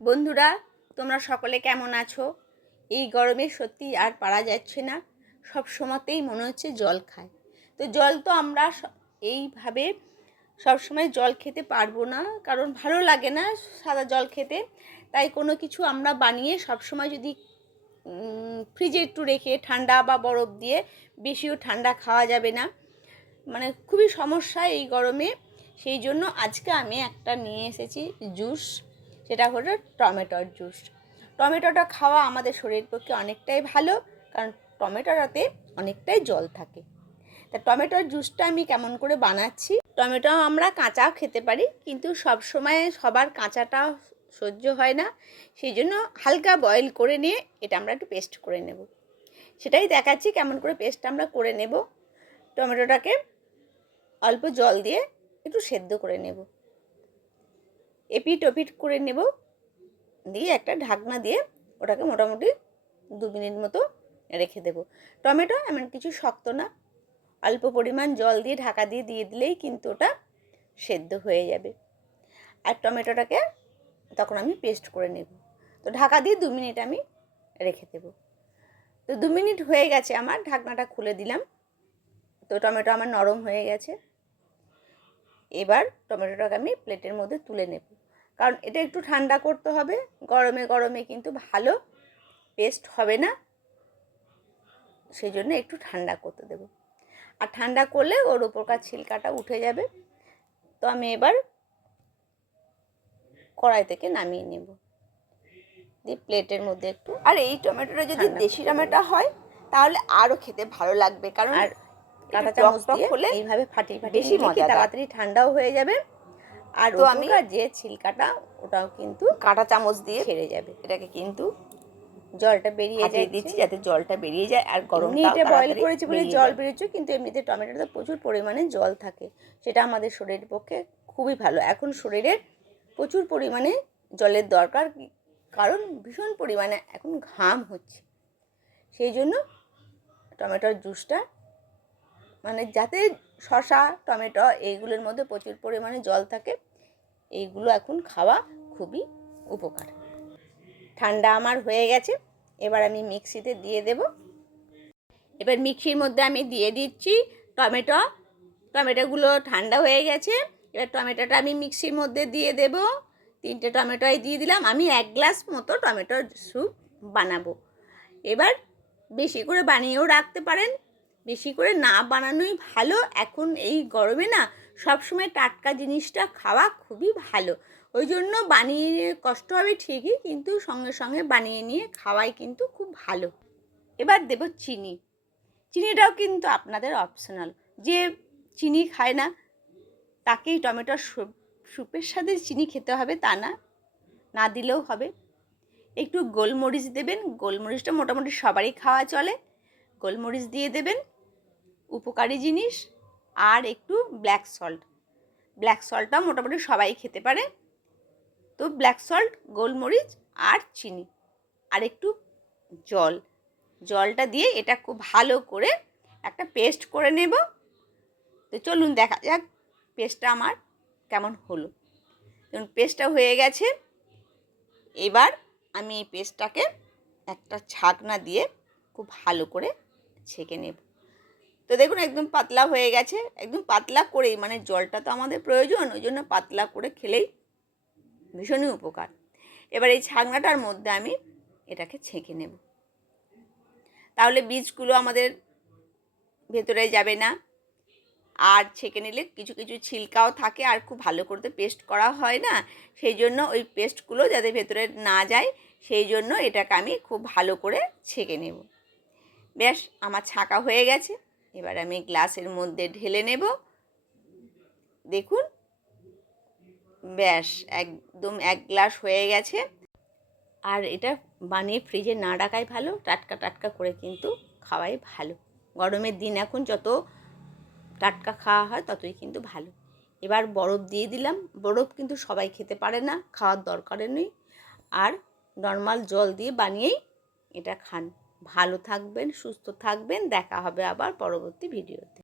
বন্ধুরা, তোমরা সকলে কেমন আছো? এই গরমে সত্যি আর পারা যাচ্ছে না। সব সময়তেই মনে হচ্ছে জল খায়। তো জল তো আমরা এইভাবে সবসময় জল খেতে পারব না, কারণ ভালো লাগে না সাদা জল খেতে। তাই কোনো কিছু আমরা বানিয়ে সবসময় যদি ফ্রিজে একটু রেখে ঠান্ডা বা বরফ দিয়ে বেশিও ঠান্ডা খাওয়া যাবে না। মানে খুবই সমস্যা এই গরমে। সেই জন্য আজকে আমি একটা নিয়ে এসেছি জুস। সেটা হলো টমেটোর জুস। টমেটোটা খাওয়া আমাদের শরীরের পক্ষে অনেকটাই ভালো, কারণ টমেটোটাতে অনেকটাই জল থাকে। তা টমেটোর জুসটা আমি কেমন করে বানাচ্ছি? টমেটো আমরা কাঁচাও খেতে পারি, কিন্তু সব সময় সবার কাঁচাটা সহ্য হয় না। সেই জন্য হালকা বয়েল করে নিয়ে এটা আমরা একটু পেস্ট করে নেব। সেটাই দেখাচ্ছি কেমন করে পেস্ট আমরা করে নেব। টমেটোটাকে অল্প জল দিয়ে একটু সেদ্ধ করে নেব। এপিট ওপিট করে নেব। দিয়ে একটা ঢাকনা দিয়ে ওটাকে মোটামুটি দু মিনিট মতো রেখে দেব। টমেটো এমন কিছু শক্ত না। অল্প পরিমাণ জল দিয়ে ঢাকা দিয়ে দিয়ে দিলেই কিন্তু ওটা সেদ্ধ হয়ে যাবে। আর টমেটোটাকে তখন আমি পেস্ট করে নেব। তো ঢাকা দিয়ে দু মিনিট আমি রেখে দেব। তো দু মিনিট হয়ে গেছে, আমার ঢাকনাটা খুলে দিলাম। তো টমেটো আমার নরম হয়ে গেছে। এবার টমেটোটাকে আমি প্লেটের মধ্যে তুলে নেব। কারণ এটা একটু ঠান্ডা করতে হবে গরমে গরমে কিন্তু ভালো পেস্ট হবে না। সেই জন্য একটু ঠান্ডা করতে দেব। আর ঠান্ডা করলে ওর উপরকার ছিলকাটা উঠে যাবে। তো আমি এবার কড়াই থেকে নামিয়ে নেব। দিয়ে প্লেটের মধ্যে একটু আর এই টমেটোটা যদি দেশি টমেটো হয় তাহলে আরও খেতে ভালো লাগবে। কারণ আর কাঁটা চামচ দিয়ে হলে এইভাবে ফাটিয়ে ফাটিয়ে বেশি তাড়াতাড়ি ঠান্ডাও হয়ে যাবে। আর তো আমি- যে ছিলকাটা ওটাও কিন্তু কাঁটা চামচ দিয়ে ছেড়ে যাবে। এটাকে কিন্তু জলটা বেরিয়ে যায় দিচ্ছি যাতে জলটা বেরিয়ে যায় আর গরমটা এমনিতে বয়েল করেছি বলে জল বেরোচ্ছে কিন্তু এমনিতে টমেটোতে প্রচুর পরিমাণে জল থাকে। সেটা আমাদের শরীরের পক্ষে খুবই ভালো। এখন শরীরের প্রচুর পরিমাণে জলের দরকার কারণ ভীষণ পরিমাণে এখন ঘাম হচ্ছে। সেই জন্য টমেটোর জুসটা মানে যাতে শশা টমেটো এইগুলোর মধ্যে প্রচুর পরিমাণে জল থাকে, এইগুলো এখন খাওয়া খুবই উপকার। ঠান্ডা আমার হয়ে গেছে, এবার আমি মিক্সিতে দিয়ে দেব। এবার মিক্সির মধ্যে আমি দিয়ে দিচ্ছি টমেটো। টমেটোগুলো ঠান্ডা হয়ে গেছে, এবার টমেটোটা আমি মিক্সির মধ্যে দিয়ে দেব। তিনটে টমেটোই দিয়ে দিলাম, আমি এক গ্লাস মতো টমেটোর স্যুপ বানাবো। এবার বেশি করে বানিয়েও রাখতে পারেন বেশি করে না বানানোই ভালো। এখন এই গরমে না সবসময় টাটকা জিনিসটা খাওয়া খুবই ভালো। ওই জন্য বানিয়ে কষ্ট হবে ঠিকই, কিন্তু সঙ্গে সঙ্গে বানিয়ে নিয়ে খাওয়াই কিন্তু খুব ভালো। এবার দেব চিনি। চিনিটাও কিন্তু আপনাদের অপশনাল যে চিনি খায় না, তাকেই টমেটোর স্যুপ স্যুপের সাথে চিনি খেতে হবে তা না না দিলেও হবে। একটু গোলমরিচ দেবেন, গোলমরিচটা মোটামুটি সবারই খাওয়া চলে। গোলমরিচ দিয়ে দেবেন উপকারী জিনিস আর একটু ব্ল্যাক সল্ট ব্ল্যাক সল্টটা মোটামুটি সবাই খেতে পারে। তো ব্ল্যাক সল্ট গোলমরিচ আর চিনি আর একটু জল। জলটা দিয়ে এটা খুব ভালো করে একটা পেস্ট করে নেব। তো চলুন দেখা যাক পেস্টটা আমার কেমন হলো। দেখুন পেস্টটা হয়ে গেছে। এবার আমি এই পেস্টটাকে একটা ছাকনা দিয়ে খুব ভালো করে ছেঁকে নেব। তো দেখুন, একদম পাতলা হয়ে গেছে। একদম পাতলা করেই মানে জলটা তো আমাদের প্রয়োজন, ওই জন্য পাতলা করে খেলেই ভীষণই উপকার। এবার এই ছাগনাটার মধ্যে আমি এটাকে ছেঁকে নেব। তাহলে বীজগুলো আমাদের ভেতরে যাবে না। আর ছেঁকে নিলে কিছু কিছু ছিলকাও থাকে, আর খুব ভালো করতে পেস্ট করা হয় না। সেই জন্য ওই পেস্টগুলো যাতে ভেতরে না যায়, সেই জন্য এটাকে আমি খুব ভালো করে ছেঁকে নেব। ব্যাস, আমার ছাঁকা হয়ে গেছে। এবার আমি গ্লাসের মধ্যে ঢেলে নেব। দেখুন, ব্যাস, একদম এক গ্লাস হয়ে গেছে। আর এটা বানিয়ে ফ্রিজে না রাখাই ভালো, টাটকা টাটকা করে কিন্তু খাওয়াই ভালো। গরমের দিন এখন যত টাটকা খাওয়া হয় ততই কিন্তু ভালো। এবার বরফ দিয়ে দিলাম। বরফ কিন্তু সবাই খেতে পারে না, খাওয়ার দরকারে নেই। আর নর্মাল জল দিয়ে বানিয়েই এটা খান। ভালো থাকবেন সুস্থ থাকবেন দেখা হবে আবার পরবর্তী ভিডিওতে।